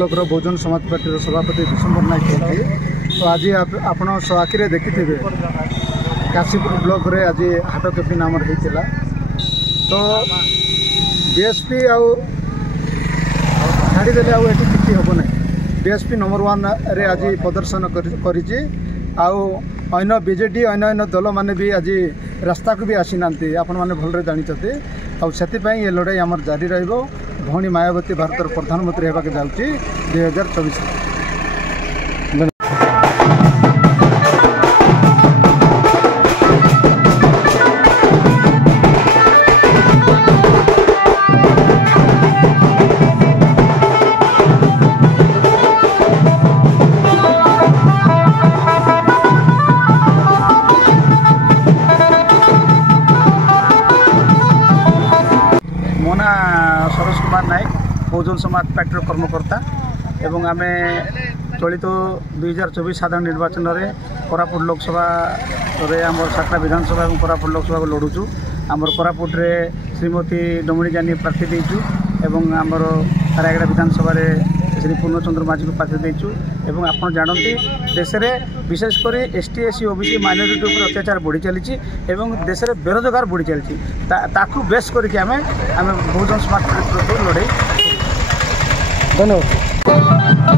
Block रो Bahujan Samaj party सभापति विशंबर नायक कहते। तो आज आप आखिरे देखिथे काशीपुर ब्लॉक रे आज हाट कैंपेन आमर होता। तो बीएसपी छाड़देले आउ कि हम ना। बीएसपी नंबर 1 रे आज प्रदर्शन करिछि। अन्य बीजेडी अन्य दल माने भी आज रास्ता को भी आसी ना आपण मैंने भलरे जानी। ये लड़ाई आमर जारी रहिबो। भौणी मायावती भारत प्रधानमंत्री होगा जाऊँगी 2024। मोना सरोज कुमार नायक बहुजन समाज पार्टी कर्मकर्ता एवं आम चलित 2024 साधारण निर्वाचन में कोरापुट लोकसभा आम 7टा विधानसभा और कोरापुट लोकसभा को लड़ुचु। आमर कोरापुट रे श्रीमती डोमणी जानी प्रार्थी देचु एवं आमर रायगड़ा विधानसभा श्री पूर्णचंद्र माझी को प्रार्थी देचु। एवं आप जानते देश में विशेषकर एसटी एससी ओबीसी माइनॉरिटी उपर अत्याचार बढ़ी चली एवं देश में बेरोजगार बढ़ी चली ताकू बेस करके आम बहुजन समाज लड़ाई। धन्यवाद।